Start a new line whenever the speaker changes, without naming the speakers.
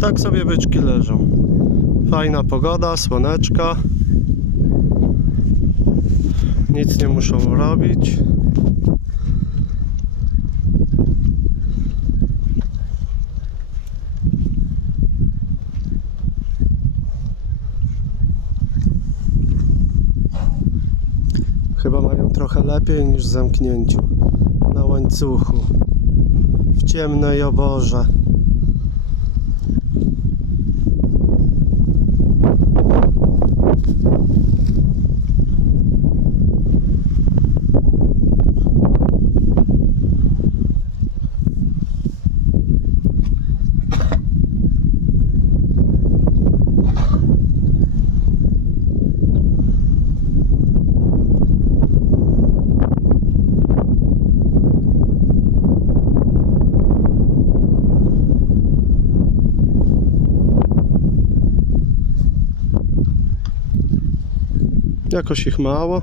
tak sobie byczki leżą. Fajna pogoda, słoneczka. Nic nie muszą robić. Chyba mają trochę lepiej niż w zamknięciu na łańcuchu w ciemnej oborze. Jakoś ich mało.